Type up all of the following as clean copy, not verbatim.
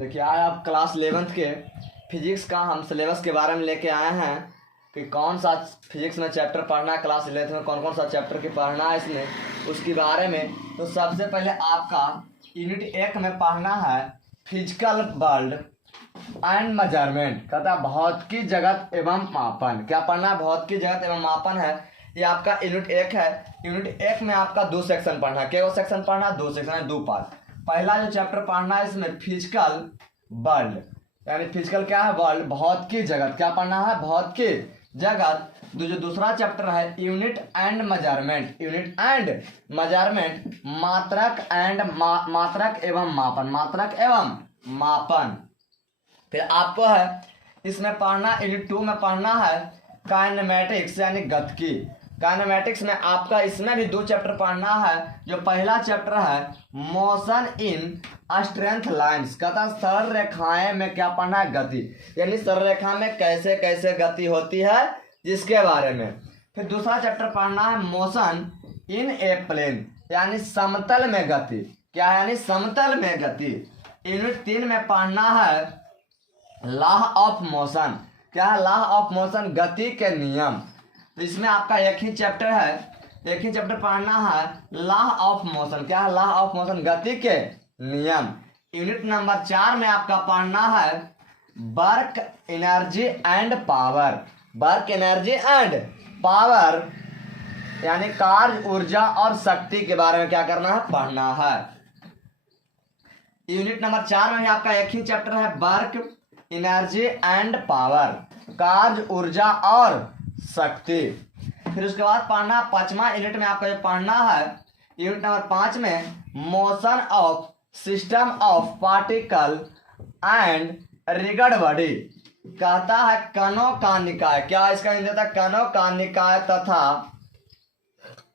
देखिए आज आप क्लास 11th के फिजिक्स का हम सिलेबस के बारे में लेके आए हैं कि कौन सा फिजिक्स में चैप्टर पढ़ना है, क्लास 11th में कौन कौन सा चैप्टर की पढ़ना है इसमें उसके बारे में। तो सबसे पहले आपका यूनिट 1 में पढ़ना है फिजिकल वर्ल्ड एंड मेजरमेंट। कहता है भौतिकी जगत एवं मापन। क्या पढ़ना है? भौतिकी जगत एवं मापन है। ये आपका यूनिट 1 है। यूनिट 1 में आपका 2 सेक्शन पढ़ना है। क्या सेक्शन पढ़ना है? 2 सेक्शन है, 2 पार्ट। पहला जो चैप्टर पढ़ना है इसमें फिजिकल वर्ल्ड, यानी फिजिकल क्या है? वर्ल्ड, भौतिकी जगत। क्या पढ़ना है? भौतिकी जगत। जो दूसरा चैप्टर है unit and measurement. Unit and measurement, मात्रक एवं मापन। मात्रक एवं मापन। फिर आपको है इसमें पढ़ना, यूनिट 2 में पढ़ना है काइनेमेटिक्स यानी गतिकी। काइनेमेटिक्स में आपका इसमें भी 2 चैप्टर पढ़ना है। जो पहला चैप्टर है मोशन इन स्ट्रेंथ लाइंस। कहता है सरल रेखाएं में क्या पढ़ना है? गति, यानी सरल रेखा में कैसे कैसे गति होती है जिसके बारे में। फिर दूसरा चैप्टर पढ़ना है मोशन इन ए प्लेन, यानी समतल में गति। क्या है? यानी समतल में गति। यूनिट 3 में पढ़ना है लॉ ऑफ मोशन। क्या है? लॉ ऑफ मोशन, गति के नियम। तो इसमें आपका एक ही चैप्टर है, एक ही चैप्टर पढ़ना है लॉ ऑफ मोशन। क्या है? लॉ ऑफ मोशन, गति के नियम। यूनिट नंबर 4 में आपका पढ़ना है work energy and power. Work energy and power यानी कार्य, ऊर्जा और शक्ति के बारे में क्या करना है? पढ़ना है। यूनिट नंबर 4 में आपका एक ही चैप्टर है वर्क एनर्जी एंड पावर, कार्य, ऊर्जा और शक्ति। फिर उसके बाद पढ़ना 5वां यूनिट में आपका जो पढ़ना है यूनिट नंबर 5 में motion of system of particle and rigid body. कहता है कणों का निकाय। क्या इसका हिंदी था? कणों का निकाय तथा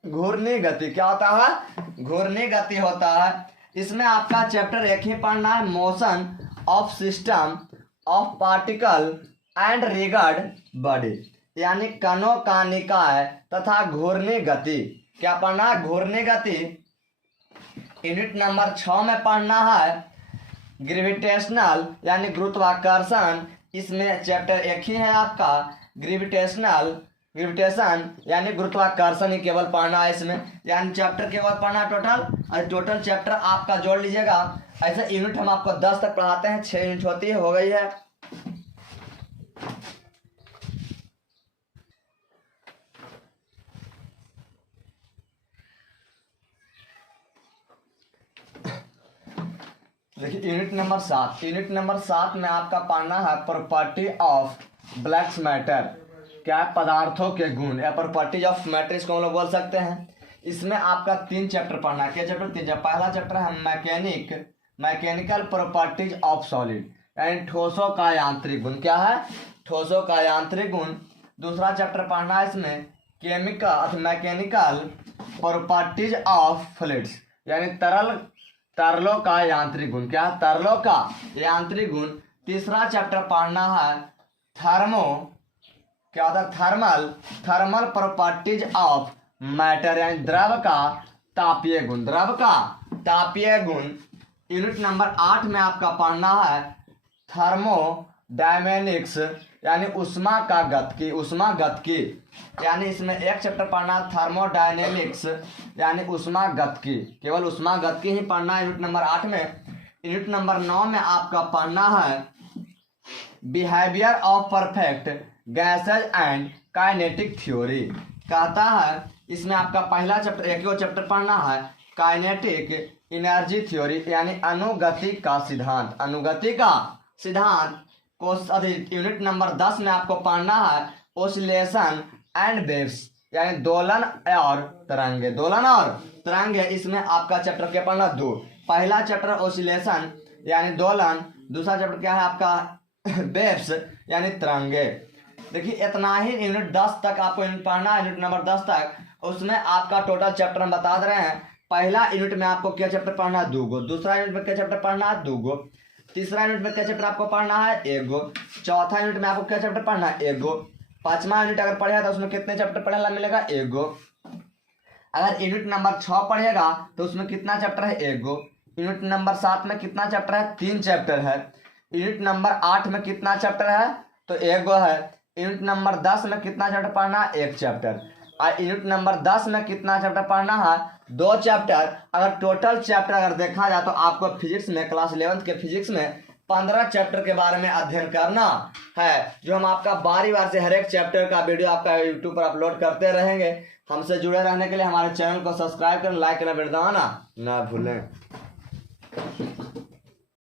घूर्णी गति। क्या होता है? घूर्णी गति होता है। इसमें आपका चैप्टर एक ही पढ़ना है motion of system of particle and rigid body, यानी कणों का निकाय तथा घूर्णी गति। क्या पढ़ना है? घूर्णी गति। यूनिट नंबर 6 में पढ़ना है ग्रेविटेशनल यानी गुरुत्वाकर्षण। इसमें चैप्टर एक ही है आपका ग्रेविटेशन यानी गुरुत्वाकर्षण ही केवल पढ़ना है इसमें, यानी चैप्टर केवल पढ़ना है टोटल। और टोटल चैप्टर आपका जोड़ लीजिएगा। ऐसे यूनिट हम आपको 10 तक पढ़ाते हैं, 6 यूनिट होती है, हो गई है। देखिए यूनिट नंबर 7। यूनिट नंबर 7 में आपका पढ़ना है प्रॉपर्टी ऑफ ब्लैक मैटर। क्या है? पदार्थों के गुण या प्रॉपर्टीज ऑफ मैटर, इसको हम लोग बोल सकते हैं। इसमें आपका 3 चैप्टर पढ़ना है। क्या चैप्टर? 3। पहला चैप्टर है मैकेनिकल प्रॉपर्टीज ऑफ सॉलिड, यानी ठोसों का यांत्रिक गुण। क्या है? ठोसों का यांत्रिक गुण। दूसरा चैप्टर पढ़ना है इसमें मैकेनिकल प्रॉपर्टीज ऑफ फ्लूइड्स, यानी तरलों का यांत्रिक गुण। क्या? तरलों का यांत्रिक गुण। तीसरा चैप्टर पढ़ना है क्या होता है? थर्मल प्रॉपर्टीज ऑफ मैटर, यानी द्रव का तापीय गुण। द्रव का तापीय गुण। यूनिट नंबर 8 में आपका पढ़ना है थर्मोडायनेमिक्स, यानी ऊष्मा का गतिकी। ऊष्मा गतिकी, यानी इसमें एक चैप्टर पढ़ना है थर्मोडायनेमिक्स यानी ऊष्मा गतिकी। केवल ऊष्मा गतिकी ही पढ़ना है यूनिट नंबर 8 में। यूनिट नंबर 9 में आपका पढ़ना है behaviour of perfect gases and kinetic theory. कहता है इसमें आपका पहला चैप्टर, एक ही चैप्टर पढ़ना है काइनेटिक एनर्जी थ्योरी, यानी अनुगति का सिद्धांत। अनुगति का सिद्धांत को यूनिट नंबर 10 में आपको पढ़ना है ओसिलेशन एंड वेव्स, यानी दोलन और तरंगे। दोलन और तरंगे, इसमें आपका चैप्टर क्या पढ़ना? 2। पहला चैप्टर ओसिलेशन यानी दोलन। दूसरा चैप्टर क्या है आपका? वेव्स यानी तरंगे। देखिए इतना ही यूनिट 10 तक आपको यूनिट पढ़ना है। यूनिट नंबर 10 तक उसमें आपका टोटल चैप्टर हम बता दे रहे हैं। पहला यूनिट में आपको क्या चैप्टर पढ़ना है? 2 गो। दूसरा यूनिट में क्या चैप्टर पढ़ना है? 2 गो। तीसरा यूनिट में क्या चैप्टर आपको पढ़ना है? 1 गो। चौथा यूनिट में आपको क्या चैप्टर पढ़ना है? 1 गो। 5वां यूनिट अगर पढ़ेगा तो उसमें कितने चैप्टर पढ़ने मिलेगा? 1 गो। अगर यूनिट नंबर 6 पढ़ेगा तो उसमें कितना चैप्टर है? 1 गो। यूनिट नंबर 7 में कितना चैप्टर है? 3 चैप्टर है। यूनिट नंबर 8 में कितना चैप्टर है? तो 1 गो है। यूनिट नंबर 10 में कितना चैप्टर पढ़ना है? 1 चैप्टर। और यूनिट नंबर 10 में कितना चैप्टर पढ़ना है? 2 चैप्टर। अगर टोटल चैप्टर अगर देखा जाए तो आपको फिजिक्स में, क्लास 11th के फिजिक्स में 15 चैप्टर के बारे में अध्ययन करना है, जो हम आपका बारी बार से हर एक चैप्टर का वीडियो आपका यूट्यूब पर अपलोड करते रहेंगे। हमसे जुड़े रहने के लिए हमारे चैनल को सब्सक्राइब कर, लाइक करना, बेल दबाना ना भूलें।